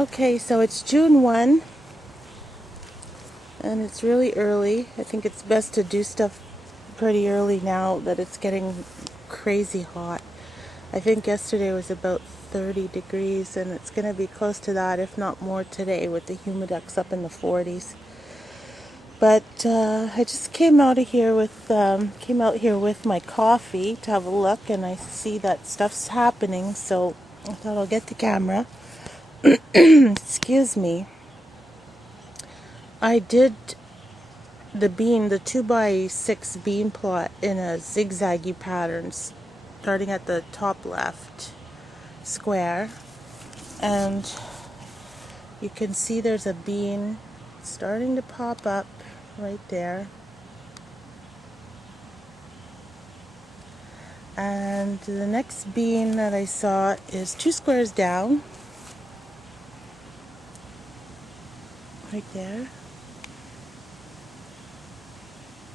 Okay, so it's June 1, and it's really early. I think it's best to do stuff pretty early now that it's getting crazy hot. I think yesterday was about 30 degrees, and it's going to be close to that, if not more today, with the humidex up in the 40s. But I just came out here with my coffee to have a look, and I see that stuff's happening, so I thought I'll get the camera. Excuse me. I did the 2x6 bean plot in a zigzaggy pattern, starting at the top left square, and you can see there's a bean starting to pop up right there, and the next bean that I saw is 2 squares down right there.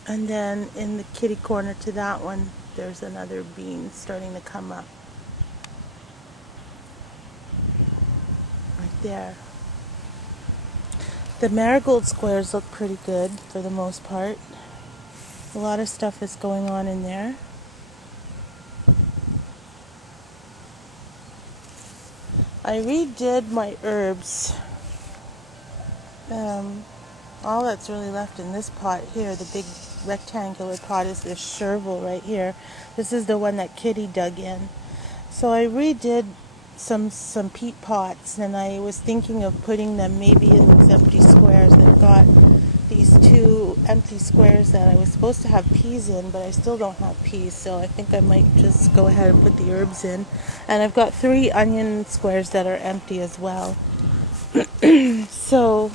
And then in the kitty corner to that one, there's another bean starting to come up. Right there. The marigold squares look pretty good for the most part. A lot of stuff is going on in there. I redid my herbs. All that's really left in this pot here, the big rectangular pot, is this chervil right here. This is the one that Kitty dug in. So I redid some peat pots, and I was thinking of putting them maybe in these empty squares. I've got these 2 empty squares that I was supposed to have peas in, but I still don't have peas, so I think I might just go ahead and put the herbs in. And I've got 3 onion squares that are empty as well. So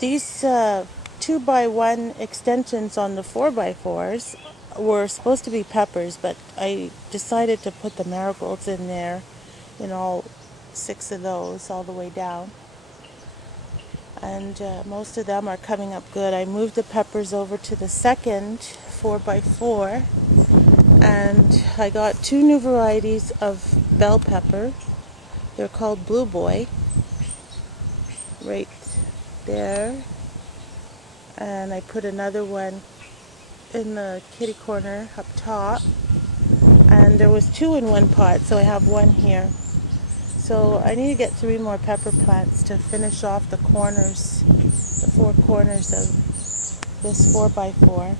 these 2x1 extensions on the 4x4s were supposed to be peppers, but I decided to put the marigolds in there, in all 6 of those, all the way down. And most of them are coming up good. I moved the peppers over to the second 4x4, and I got 2 new varieties of bell pepper. They're called Blue Boy, right there. And I put another one in the kitty corner up top, and there was 2 in one pot, so I have 1 here. So I need to get 3 more pepper plants to finish off the corners, the 4 corners of this 4x4.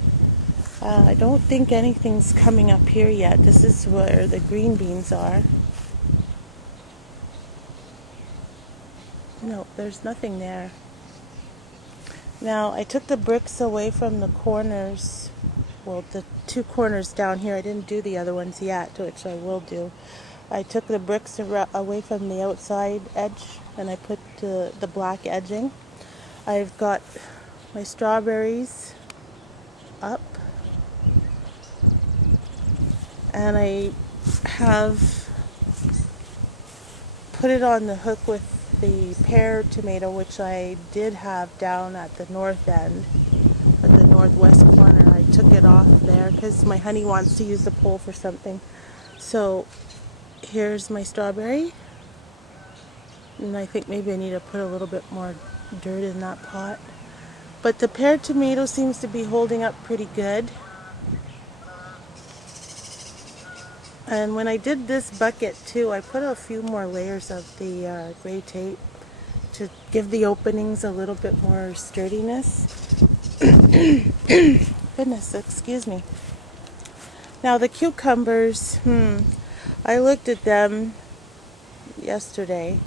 I don't think anything's coming up here yet. This is where the green beans are. No, there's nothing there. Now, I took the bricks away from the corners, well, the 2 corners down here. I didn't do the other ones yet, which I will do. I took the bricks away from the outside edge, and I put the black edging. I've got my strawberries up, and I have put it on the hook with the pear tomato, which I did have down at the north end, at the northwest corner. I took it off there because my honey wants to use the pole for something. So here's my strawberry, and I think maybe I need to put a little bit more dirt in that pot. But the pear tomato seems to be holding up pretty good. And when I did this bucket too, I put a few more layers of the gray tape to give the openings a little bit more sturdiness. Goodness, excuse me. Now the cucumbers, I looked at them yesterday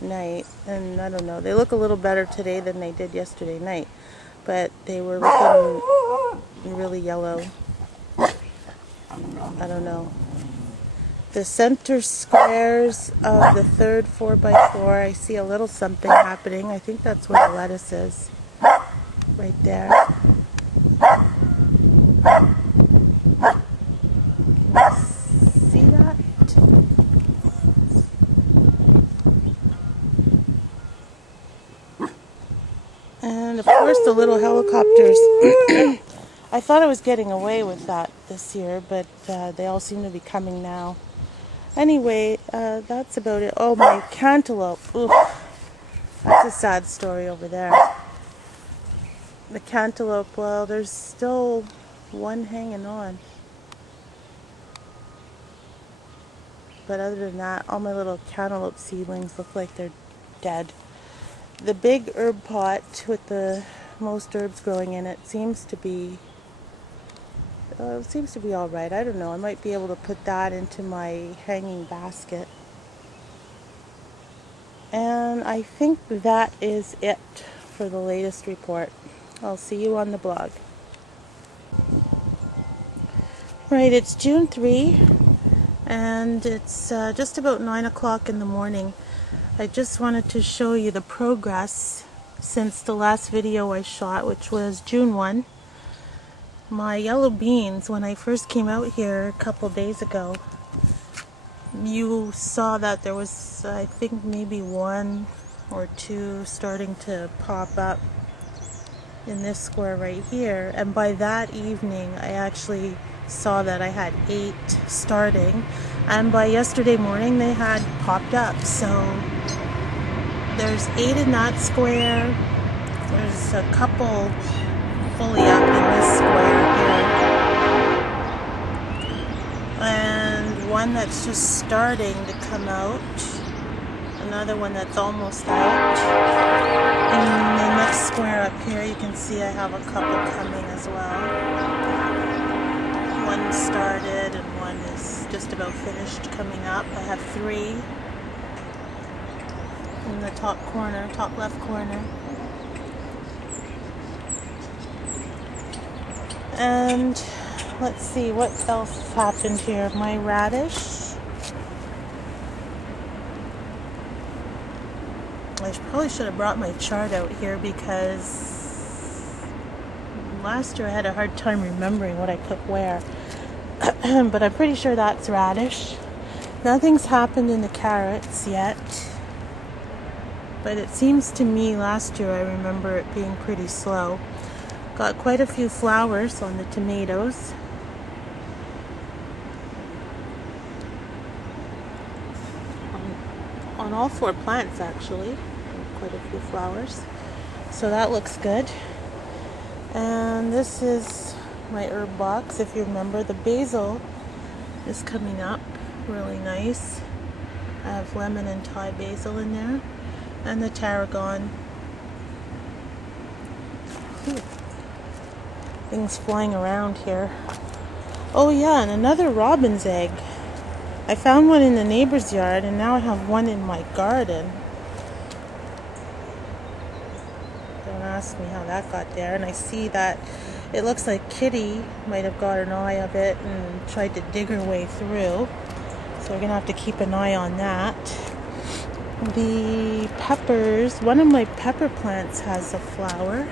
night, and I don't know, they look a little better today than they did yesterday night, but they were looking really yellow. I don't know. The center squares of the third 4x4, I see a little something happening. I think that's where the lettuce is. Right there. See that? And of course the little helicopters. I thought I was getting away with that this year, but they all seem to be coming now. Anyway, that's about it. Oh, my cantaloupe. Oof. That's a sad story over there. The cantaloupe, well, there's still one hanging on. But other than that, all my little cantaloupe seedlings look like they're dead. The big herb pot with the most herbs growing in it seems to be all right. I don't know. I might be able to put that into my hanging basket. And I think that is it for the latest report. I'll see you on the blog. Right, it's June 3, and it's just about 9 o'clock in the morning. I just wanted to show you the progress since the last video I shot, which was June 1. My yellow beans, when I first came out here a couple days ago, you saw that there was, I think, maybe one or two starting to pop up in this square right here. And by that evening, I actually saw that I had 8 starting. And by yesterday morning, they had popped up. So there's 8 in that square. There's a couple fully up in this square here. And one that's just starting to come out. Another one that's almost out. In the next square up here, you can see I have a couple coming as well. One started and one is just about finished coming up. I have 3 in the top corner, top left corner. And let's see what else happened here. My radish. I probably should have brought my chart out here because last year I had a hard time remembering what I put where. But I'm pretty sure that's radish. Nothing's happened in the carrots yet. But it seems to me last year I remember it being pretty slow. Got quite a few flowers on the tomatoes. On all 4 plants actually. Quite a few flowers. So that looks good. And this is my herb box. If you remember, the basil is coming up really nice. I have lemon and Thai basil in there. And the tarragon. Ooh. Things flying around here. Oh yeah, and another robin's egg. I found one in the neighbor's yard and now I have one in my garden. Don't ask me how that got there. And I see that it looks like Kitty might have got an eye of it and tried to dig her way through. So we're going to have to keep an eye on that. The peppers, one of my pepper plants has a flower.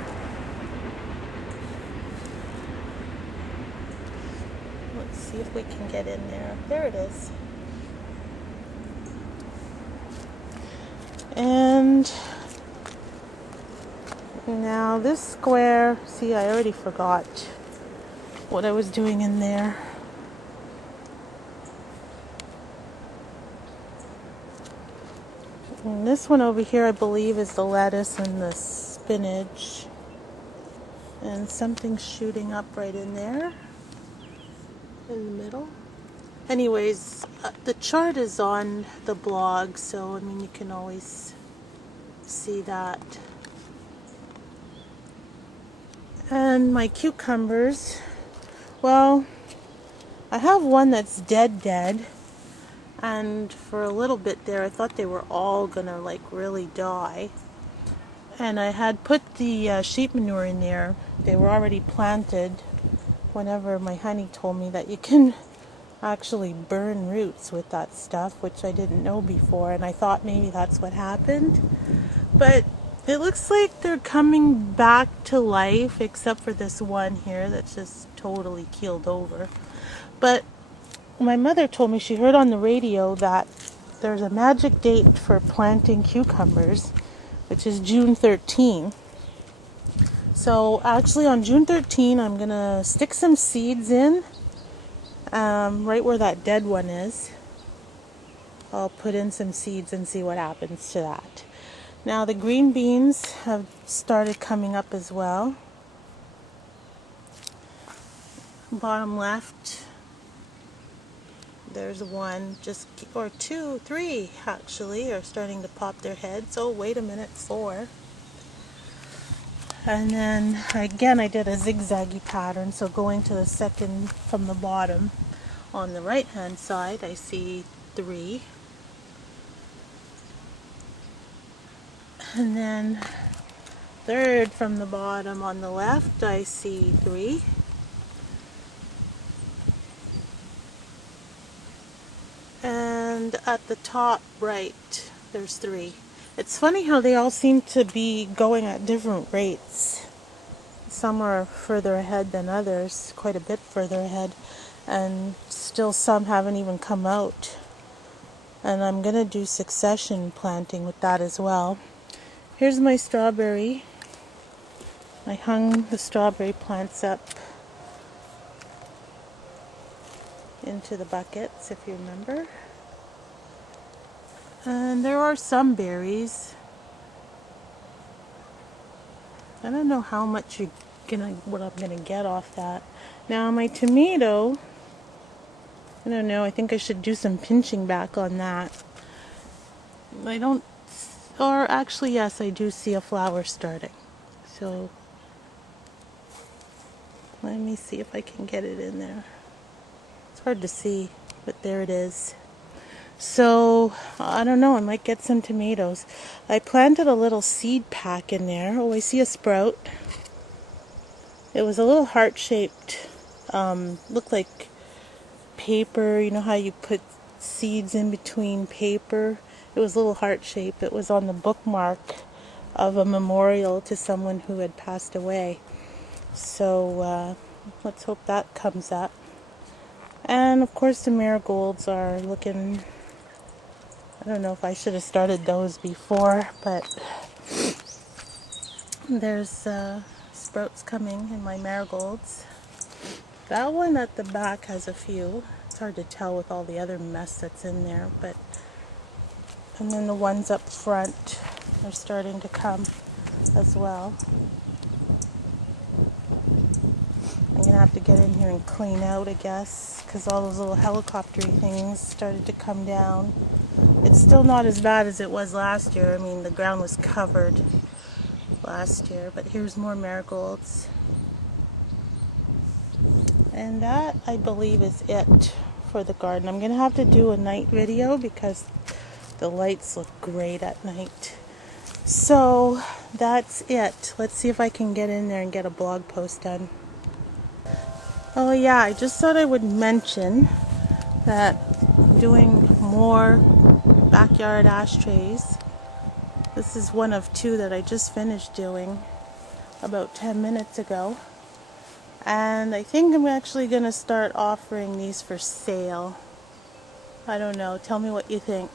Let's see if we can get in there. There it is. And now this square, see, I already forgot what I was doing in there. And this one over here, I believe, is the lettuce and the spinach. And something's shooting up right in there, in the middle. Anyways, the chart is on the blog, so I mean you can always see that. And my cucumbers, well, I have one that's dead, and for a little bit there I thought they were all gonna like really die. And I had put the sheep manure in there. They were already planted whenever my honey told me that you can actually burn roots with that stuff, which I didn't know before, and I thought maybe that's what happened. But it looks like they're coming back to life, except for this one here that's just totally keeled over. But my mother told me she heard on the radio that there's a magic date for planting cucumbers, which is June 13. So actually on June 13 I'm gonna stick some seeds in right where that dead one is, I'll put in some seeds and see what happens to that. Now the green beans have started coming up as well. Bottom left, there's one, just, or two, three actually, are starting to pop their heads. Oh, wait a minute, 4. And then again, I did a zigzaggy pattern, so going to the second from the bottom on the right hand side, I see 3. And then third from the bottom on the left, I see 3. And at the top right, there's 3. It's funny how they all seem to be going at different rates. Some are further ahead than others, quite a bit further ahead, and still some haven't even come out. And I'm going to do succession planting with that as well. Here's my strawberry. I hung the strawberry plants up into the buckets, if you remember. And there are some berries. I don't know how much what I'm gonna get off that. Now my tomato, I don't know, I think I should do some pinching back on that. I don't, or actually yes, I do see a flower starting. So let me see if I can get it in there. It's hard to see, but there it is. So I don't know, I might get some tomatoes. I planted a little seed pack in there. Oh, I see a sprout. It was a little heart-shaped, looked like paper. You know how you put seeds in between paper? It was a little heart-shaped. It was on the bookmark of a memorial to someone who had passed away. So let's hope that comes up. And of course the marigolds are looking, I don't know if I should have started those before, but there's sprouts coming in my marigolds. That one at the back has a few. It's hard to tell with all the other mess that's in there, but and then the ones up front are starting to come as well. I'm gonna have to get in here and clean out, I guess, because all those little helicopter-y things started to come down. It's still not as bad as it was last year. I mean, the ground was covered last year, but here's more marigolds. And that, I believe, is it for the garden. I'm gonna have to do a night video because the lights look great at night. So that's it. Let's see if I can get in there and get a blog post done. Oh yeah, I just thought I would mention that I'm doing more backyard ashtrays. This is one of 2 that I just finished doing about 10 minutes ago. And I think I'm actually going to start offering these for sale. I don't know. Tell me what you think.